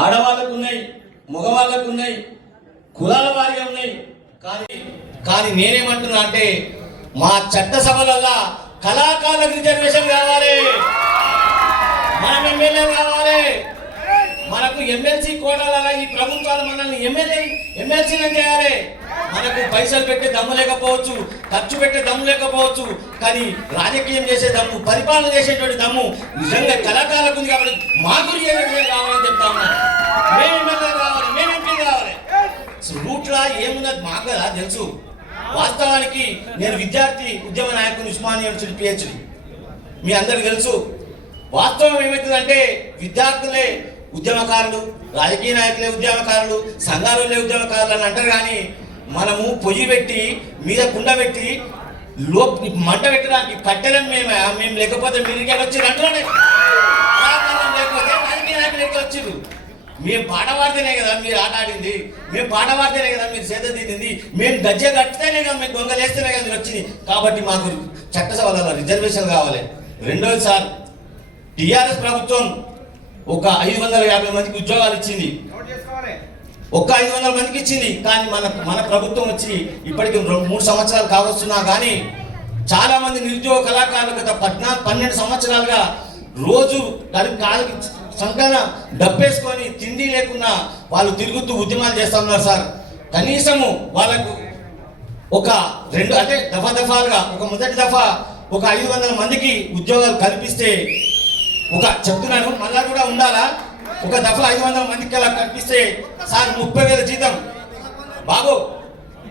ఆడవాళ్ళకు ఉన్నాయి, మగవాళ్ళకు ఉన్నాయి, కులాల వారిగా ఉన్నాయి. కానీ నేనేమంటున్నా అంటే మా చట్టసభలల్లా కళాకారులకు రిజర్వేషన్ కావాలి, మనం ఎమ్మెల్యే కావాలి, మనకు ఎమ్మెల్సీ కోటాల ఈ ప్రభుత్వాలు మనల్ని ఎమ్మెల్సీలను చేయాలి. మనకు పైసలు పెట్టే దమ్ము లేకపోవచ్చు, ఖర్చు పెట్టే దమ్ము లేకపోవచ్చు, కానీ రాజకీయం చేసే దమ్ము, పరిపాలన చేసేటువంటి దమ్ము నిజంగా కళాకారులకు ఉంది. కాబట్టి మాకు రిజర్వేషన్ కావాలని చెప్తా ఉన్నాను. మేము ఎమ్మెల్యే కావాలి, మేము ఎంపీ కావాలి. రూట్లా ఏమున్నది మాకు కదా తెలుసు. వాస్తవానికి నేను విద్యార్థి ఉద్యమ నాయకుని ఉస్మానియా యూనివర్సిటీ పిహెచ్డి, మీ అందరికి తెలుసు. వాస్తవం ఏమవుతుందంటే విద్యార్థులే ఉద్యమకారులు, రాజకీయ నాయకులే ఉద్యమకారులు, సంఘాలులే ఉద్యమకారులు అని అంటారు. కానీ మనము పొయ్యి పెట్టి మీద కుండ పెట్టి మంట పెట్టడానికి కట్టెలను మేము లేకపోతే మీరు వచ్చి అంటున్నానే, లేకపోతే రాజకీయ నాయకులు ఎక్కడ వచ్చిండ్రు. మేము పాట పాడితేనే కదా మీరు ఆట ఆడింది, మేము పాట పాడితేనే కదా మీరు సేద తీరింది, మేము గజ్జె కట్టితేనే కదా మేము దొంగలేస్తేనే కదా మీరు వచ్చింది. కాబట్టి మాకు చట్టసభలలో రిజర్వేషన్ కావాలి. రెండోది సార్, టీఆర్ఎస్ ప్రభుత్వం ఒక 550 మందికి ఉద్యోగాలు ఇచ్చింది, ఒక్క 500 మందికి ఇచ్చింది. కానీ మన ప్రభుత్వం వచ్చి ఇప్పటికి 3 సంవత్సరాలు కావస్తున్నా కానీ చాలా మంది నిరుద్యోగ కళాకారులు గత 12 సంవత్సరాలుగా రోజు కాలికి సంకన డబ్బేసుకొని తిండి లేకుండా వాళ్ళు తిరుగుతూ ఉద్యమాలు చేస్తూ ఉన్నారు సార్. కనీసము వాళ్ళకు ఒక 2 అంటే దఫాలుగా ఒక మొదటి దఫా ఒక 500 మందికి ఉద్యోగాలు కల్పిస్తే, ఒక చెప్తున్నాను మళ్ళా కూడా ఉండాలా, ఒక దఫా 500 మందికి అలా కల్పిస్తే సార్ 30,000 జీతం బాబు.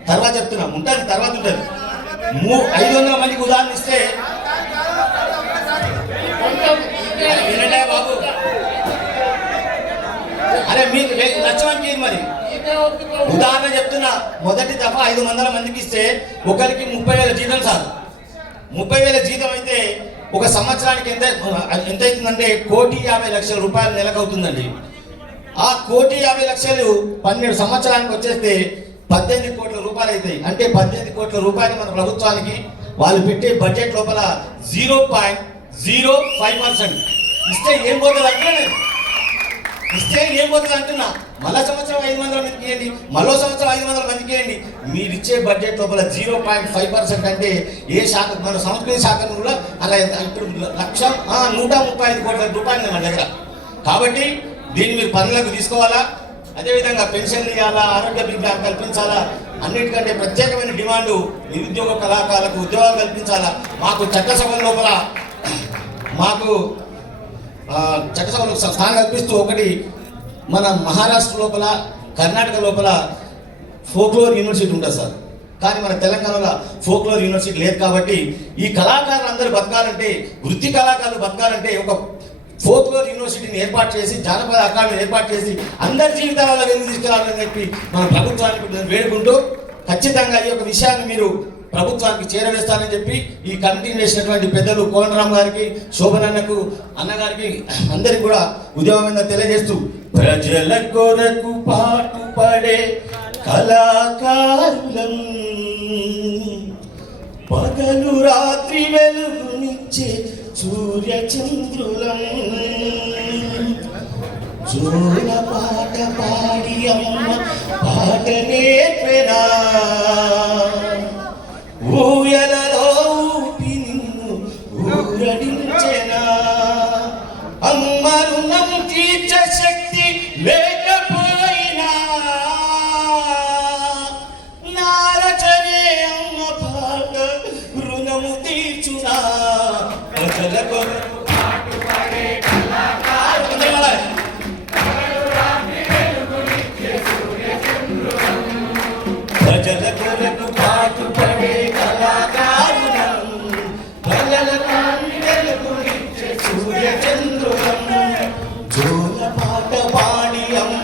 తర్వాత చెప్తున్నా ఉంటుంది, తర్వాత ఉంటుంది. 500 మందికి ఉదాహరణ ఇస్తే వినండి బాబు, అరే మీకు నచ్చడానికి మరి ఉదాహరణ చెప్తున్నా. మొదటి దఫా 500 మందికి ఇస్తే ఒకరికి 30,000 జీతం సార్. 30,000 జీతం అయితే ఒక సంవత్సరానికి ఎంత అవుతుందంటే 1,50,00,000 రూపాయలు నెలకు అవుతుందండి. ఆ 1,50,00,000 12 సంవత్సరానికి వచ్చేస్తే 18 కోట్ల రూపాయలు అవుతాయి. అంటే 18 కోట్ల రూపాయలు మన ప్రభుత్వానికి వాళ్ళు పెట్టే బడ్జెట్ లోపల 0.05% ఇస్తే ఏం పోతుంది అంటున్నా, అంటున్నా. మళ్ళా సంవత్సరం 500 మందికి ఇవ్వండి, మరో సంవత్సరం 500 మందికి ఇవ్వండి. మీరు ఇచ్చే బడ్జెట్ లోపల 0.5% అంటే ఏ శాఖ, మన సంస్కృతి శాఖను కూడా అలా ఇప్పుడు 135 కోట్ల రూపాయలు మన దగ్గర. కాబట్టి దీన్ని మీరు పనులకు తీసుకోవాలా. అదేవిధంగా పెన్షన్లు ఇవ్వాలా, ఆరోగ్య బీమా కల్పించాలా. అన్నిటికంటే ప్రత్యేకమైన డిమాండు నిరుద్యోగ కళాకారులకు ఉద్యోగాలు కల్పించాలా. మాకు చట్టసభల లోపల చట్టసభలో స్థానం కల్పిస్తూ ఒకటి మన మహారాష్ట్ర లోపల, కర్ణాటక లోపల ఫోక్లోర్ యూనివర్సిటీ ఉంటుంది సార్. కానీ మన తెలంగాణలో ఫోక్లోర్ యూనివర్సిటీ లేదు. కాబట్టి ఈ కళాకారులు అందరూ బతకాలంటే, వృత్తి కళాకారులు బతకాలంటే ఒక ఫోక్లోర్ యూనివర్సిటీని ఏర్పాటు చేసి, జానపద అకాడమీని ఏర్పాటు చేసి అందరి జీవితాలలో వెలుగు తీసుకురావాలని చెప్పి మన ప్రభుత్వానికి వేడుకుంటూ, ఖచ్చితంగా ఈ యొక్క విషయాన్ని మీరు ప్రభుత్వానికి చేరవేస్తానని చెప్పి ఈ కమిటీని వేసినటువంటి పెద్దలు కోనరామ్ గారికి, శోభనన్నకు, అన్నగారికి అందరికి కూడా ఉద్యమంగా తెలియజేస్తూ, ప్రజల కొరకు పాటుపడే కళాకారులం, పగలు రాత్రి వెలుగునిచ్చే సూర్య చంద్రులం, జోల పాట పాడి అమ్మ పాట నేర్పెనా, ఊయలలో ఊపి నిన్ను ఊరడించెనా, అమ్మ రుణం తీర్చ శక్తి లేకపోయినా నారచనే అమ్మ పాట రుణము తీర్చునా, ప్రజల కొరకు పాటుపడే ప్రజల కొరకు పాటుపడే కళాకారులం, ప్రజలకు వెలుగునిచ్చే సూర్య చంద్రులం, జోల పాట పాడి అమ్మ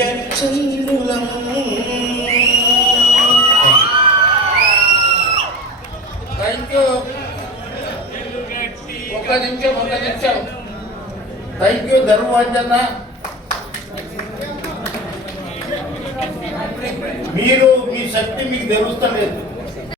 సూర్య చంద్రులం. Thank you. ఒక్క నిమిషం. థ్యాంక్ యూ ధర్మవంజన్న. మీరు మీ శక్తి మీకు తెలుస్తలేదు.